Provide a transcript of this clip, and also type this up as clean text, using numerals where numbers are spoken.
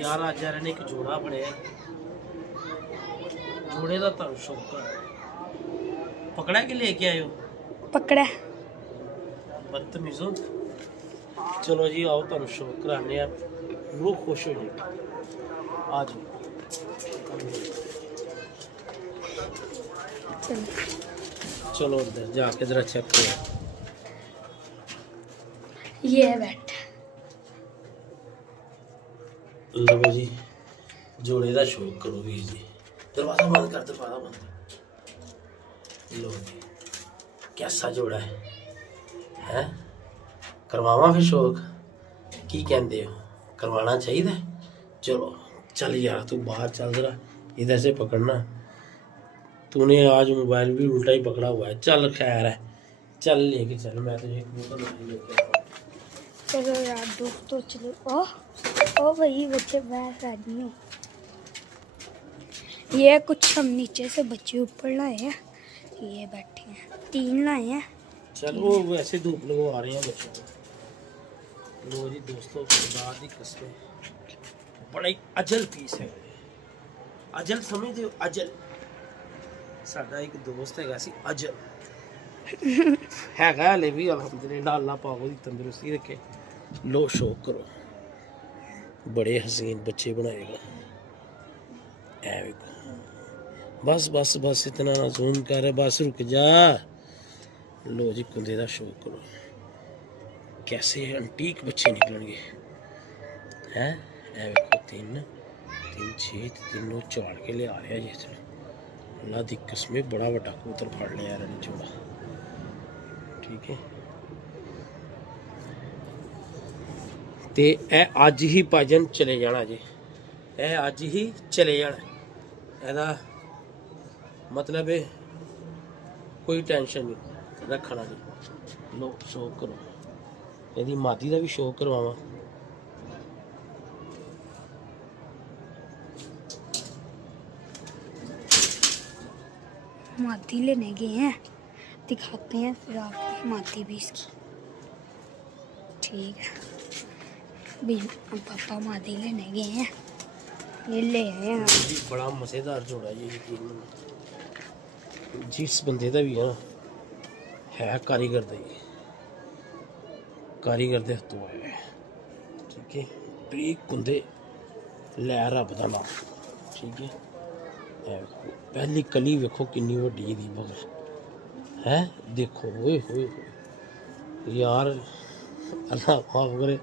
यार आज यार ने एक जोड़ा फड़े जोड़े का तो शौक पकड़ा के लेके आयो पकड़ा बदतमीजो चलो जी आओ तुम शौक कराने रूह खुश हो जाए आ जाओ चलो उधर जाके जरा चेक करो ये है बैठा लो जी जोड़े का शौक करो वीर जी दरवाजा बंद कर दरवाजा बंद कर लो जी कैसा जोड़ा है करवावा फिर शौक की कहते हो करवाना चाहिए चलो चल यार तू बाहर चल जरा इधर से पकड़ना तूने आज मोबाइल भी उल्टा ही पकड़ा हुआ है चल खैर है चल लेके चल मैं तुझे एक बोतल लेके चलो यार दोस्तों चलो ओ भाई बच्चे बाहर राजी हो ये कुछ हम नीचे से बच्चे ऊपर लाए हैं ये बैठे हैं 3 लाए हैं चलो वैसे धूप लगवा रहे हैं बच्चों को लो जी दोस्तों खुदा दी कसम बड़ा अजल पीस है अजल समझते हो अजल साडा एक दोस्त है सी अजल हैगा हले भी अल्हम्दुलिल्लाह अल्लाह पाक दी तंदुरुस्ती रखे लो शौक करो बड़े हसीन बच्चे बनाएगा ऐ देखो बस बस बस इतना ना जूम कर बस रुक जा लो जी कुंदे का शौक करो कैसे एंटीक बच्चे निकलेंगे हैं ऐ देखो 3 6 तीनों चाड़ के ले आ रहे हैं जिस अल्लाह दी कसम बड़ा बड़ा कबूतर फड़ लिया यार जोड़ा ठीक है ते ए अज ही भाजन चले जाना जी ए अज ही चले जाना एदा मतलब है कोई टेंशन नहीं रखना जी लो शौक करो यदि मादी का भी शौक करवावा मादी लेने गए हैं दिखाते हैं फिर आपको मादी भी इसकी ठीक है भी पापा मादी लेने गए हैं ये ले आए हैं बड़ा मज़ेदार जोड़ा ये यकीन जिस बंदे का भी है कारीगर दे हथों है ठीक है बरीक कुंदे लै रब दा नाम ठीक है पहली कली वेखो किन्नी वड्डी दी बगल है देखो ओए होए यार अल्लाह माफ करे